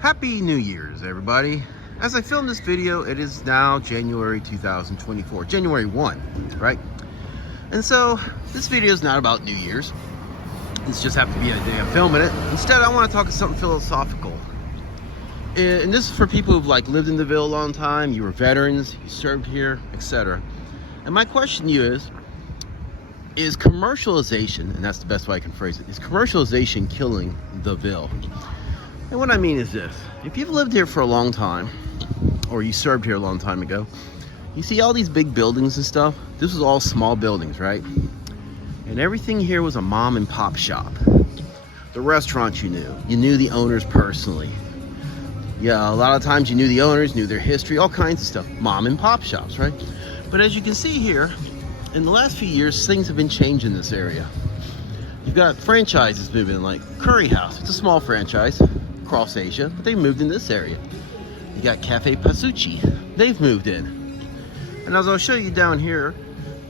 Happy New Year's, everybody. As I film this video, it is now January 2024, January 1, right? And so this video is not about New Year's. This just happened to be a day I'm filming it. Instead, I want to talk about something philosophical. And this is for people who've lived in the Ville a long time, you were veterans, you served here, etc. And my question to you is commercialization, and that's the best way I can phrase it, is commercialization killing the Ville? And what I mean is this: if you've lived here for a long time, or you served here a long time ago, you see all these big buildings and stuff. This was all small buildings, right? And everything here was a mom and pop shop. The restaurants you knew the owners personally. Yeah, a lot of times you knew the owners, knew their history, all kinds of stuff. Mom and pop shops, right? But as you can see here, in the last few years, things have been changing in this area. You've got franchises moving in, like Curry House. It's a small franchise across Asia, but they moved in this area. You got Cafe Pasucci. They've moved in. And as I'll show you down here,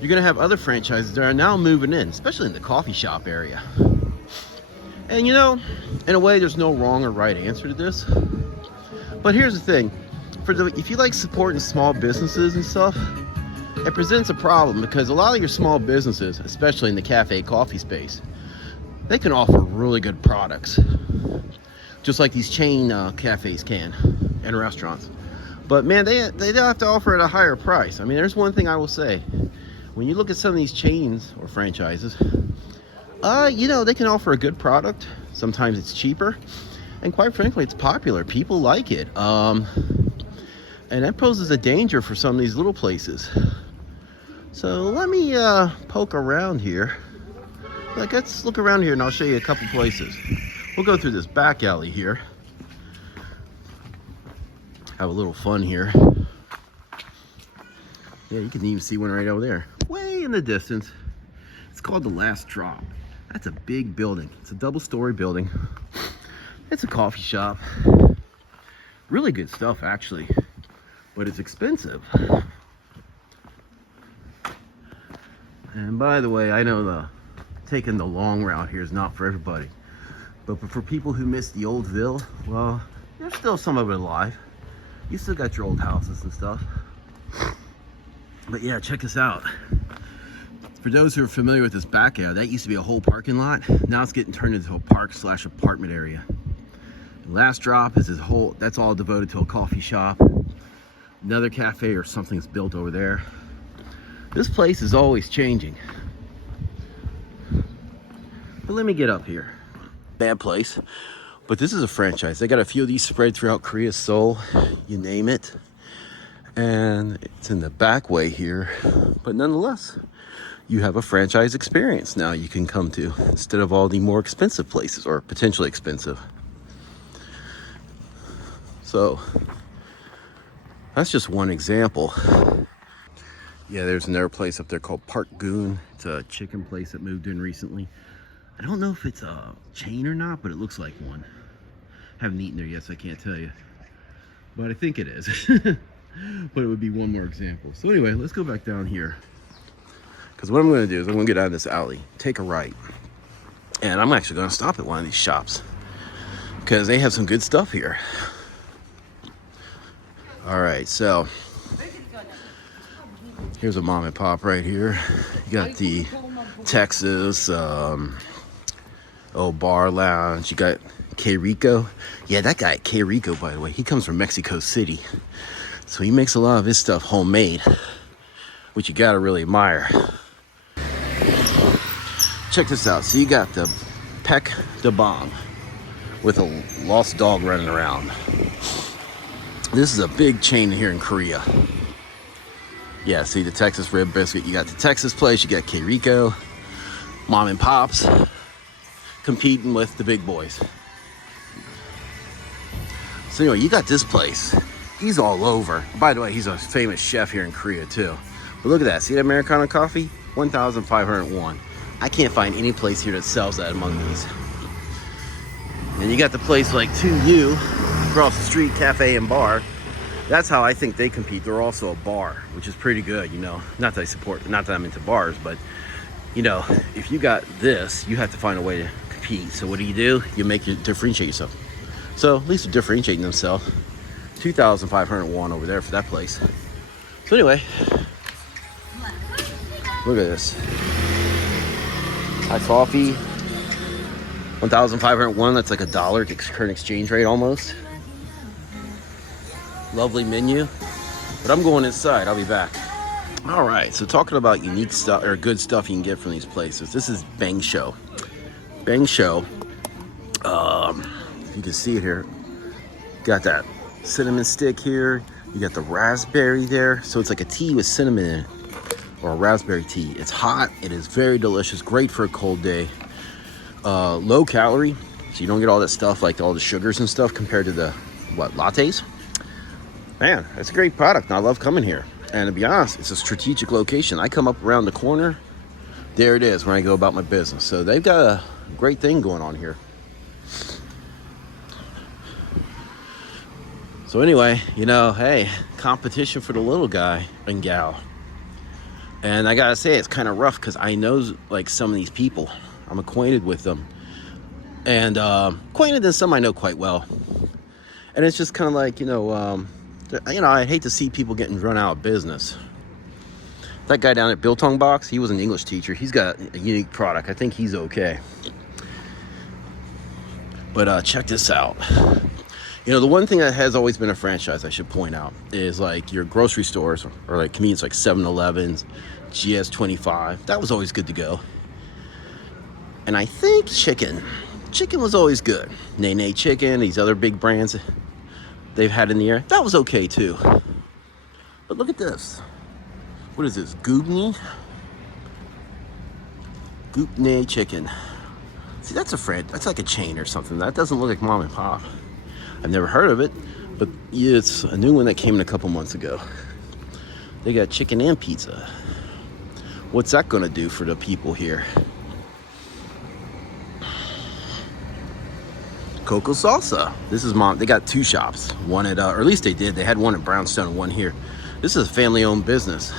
you're gonna have other franchises that are now moving in, especially in the coffee shop area. And you know, in a way, there's no wrong or right answer to this. But here's the thing: if you like supporting small businesses and stuff, it presents a problem because a lot of your small businesses, especially in the cafe coffee space, they can offer really good products, just like these chain cafes can and restaurants. But man, they have to offer at a higher price. I mean, there's one thing I will say: when you look at some of these chains or franchises, you know, they can offer a good product. Sometimes it's cheaper, and quite frankly, it's popular. People like it, and that poses a danger for some of these little places. So let me poke around here. Let's look around here and I'll show you a couple places. We'll go through this back alley here. Have a little fun here. Yeah, you can even see one right over there, way in the distance. It's called The Last Drop. That's a big building. It's a double-story building. It's a coffee shop. Really good stuff, actually, but it's expensive. And by the way, I know taking the long route here is not for everybody, but for people who miss the old Ville, well, there's still some of it alive. You still got your old houses and stuff. But yeah, check this out. For those who are familiar with this back area, that used to be a whole parking lot. Now it's getting turned into a park/apartment area. The Last Drop is that's all devoted to a coffee shop. Another cafe or something's built over there. This place is always changing. But let me get up here. Bad place, but this is a franchise. They got a few of these spread throughout Korea, Seoul, you name it. And it's in the back way here, but nonetheless, you have a franchise experience now you can come to instead of all the more expensive places, or potentially expensive. So that's just one example. Yeah, there's another place up there called Park Goon. It's a chicken place that moved in recently. I don't know if it's a chain or not, but it looks like one. Haven't eaten there yet, so I can't tell you. But I think it is. But it would be one more example. So anyway, let's go back down here. Because what I'm going to do is I'm going to get out of this alley, take a right. And I'm actually going to stop at one of these shops, because they have some good stuff here. All right, so here's a mom and pop right here. You got the Texas bar lounge. You got K Rico. Yeah, that guy K Rico, by the way, he comes from Mexico City, so he makes a lot of his stuff homemade, which you gotta really admire. Check this out. So you got the Pek de Bong with a lost dog running around. This is a big chain here in Korea. Yeah, see the Texas rib biscuit. You got the Texas place, you got K Rico, mom and pops competing with the big boys. So anyway, you got this place. He's all over. By the way, he's a famous chef here in Korea too. But look at that. See that Americano coffee? 1,501. I can't find any place here that sells that among these. And you got the place like 2U across the street, cafe and bar. That's how I think they compete. They're also a bar, which is pretty good, you know. Not that I'm into bars, but you know, if you got this, you have to find a way to compete. So what do? You differentiate yourself. So at least they're differentiating themselves. 2,501 over there for that place. So anyway, look at this. High coffee, 1,501. That's like $1 current exchange rate almost. Lovely menu. But I'm going inside. I'll be back. All right. So talking about unique stuff or good stuff you can get from these places. This is Bang Show. Bang Show. You can see it here. Got that cinnamon stick here. You got the raspberry there. So it's like a tea with cinnamon in it, or a raspberry tea. It's hot. It is very delicious. Great for a cold day. Low calorie, so you don't get all that stuff like all the sugars and stuff compared to the lattes. Man, it's a great product. And I love coming here. And to be honest, it's a strategic location. I come up around the corner. There it is when I go about my business. So they've got a great thing going on here. So anyway, you know, hey, competition for the little guy and gal. And I gotta say, it's kind of rough because I know like some of these people. I'm acquainted with them. And acquainted and some I know quite well. And it's just kind of like, I hate to see people getting run out of business. That guy down at Biltong Box, he was an English teacher. He's got a unique product. I think he's okay. But check this out. You know, the one thing that has always been a franchise, I should point out, is like your grocery stores or like convenience like 7-Elevens, GS25. That was always good to go. And I think chicken was always good. Nene Chicken, these other big brands they've had in the air, that was okay too. But look at this. What is this? Goobney Chicken. See, that's like a chain or something. That doesn't look like mom and pop. I've never heard of it, but it's a new one that came in a couple months ago. They got chicken and pizza. What's that gonna do for the people here? Coco Salsa. This is mom. They got two shops. One at, or at least they did. They had one at Brownstone and one here. This is a family-owned business.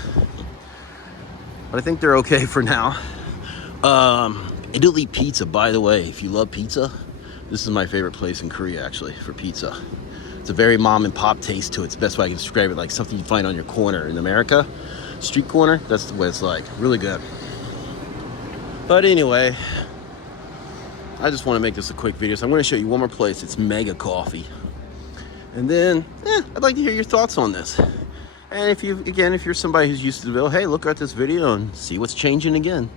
But I think they're okay for now. Italy Pizza, by the way, if you love pizza, this is my favorite place in Korea, actually, for pizza. It's a very mom and pop taste to it. It's the best way I can describe it, like something you find on your corner in America. Street corner, that's what it's like. Really good. But anyway, I just want to make this a quick video. So I'm going to show you one more place. It's Mega Coffee. And then, I'd like to hear your thoughts on this. And if you're somebody who's used to the Ville, hey, look at this video and see what's changing again.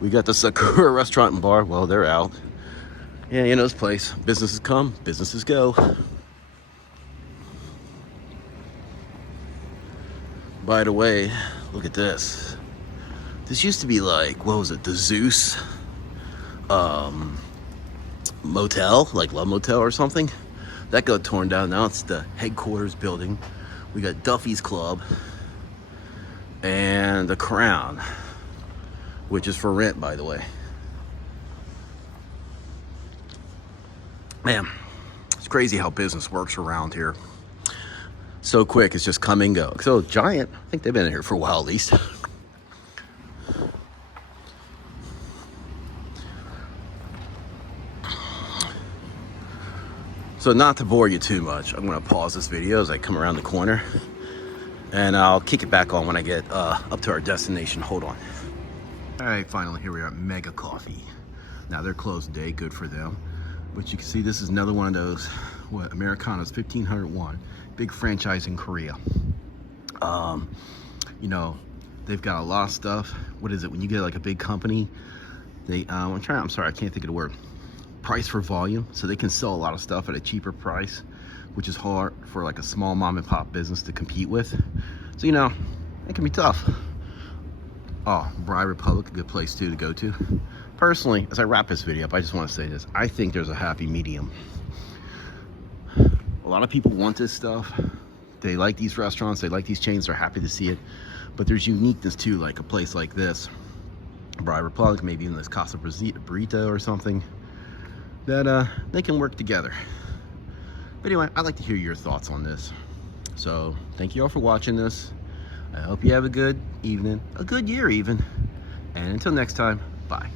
We got the Sakura restaurant and bar. Well, they're out. Yeah, you know this place. Businesses come, businesses go. By the way, look at this. This used to be like, what was it? The Zeus motel, like Love Motel or something. That got torn down. Now it's the headquarters building. We got Duffy's Club and the Crown, which is for rent, by the way. Man, it's crazy how business works around here. So quick, it's just come and go. So Giant, I think they've been in here for a while at least. So not to bore you too much, I'm gonna pause this video as I come around the corner and I'll kick it back on when I get up to our destination. Hold on. All right, finally, here we are at Mega Coffee. Now they're closed today, good for them. But you can see this is another one of those, Americanos, 1,501, big franchise in Korea. You know, they've got a lot of stuff. What is it, when you get like a big company, they, I'm sorry, I can't think of the word. Price for volume, so they can sell a lot of stuff at a cheaper price, which is hard for like a small mom and pop business to compete with. So, you know, it can be tough. Oh, Bride Republic, a good place too to go to. Personally, as I wrap this video up, I just want to say this. I think there's a happy medium. A lot of people want this stuff. They like these restaurants, they like these chains, they're happy to see it. But there's uniqueness too, like a place like this, Bride Republic, maybe even this Casa Burrito or something, that they can work together. But anyway, I'd like to hear your thoughts on this. So thank you all for watching this. I hope you have a good evening, a good year even. And until next time, bye.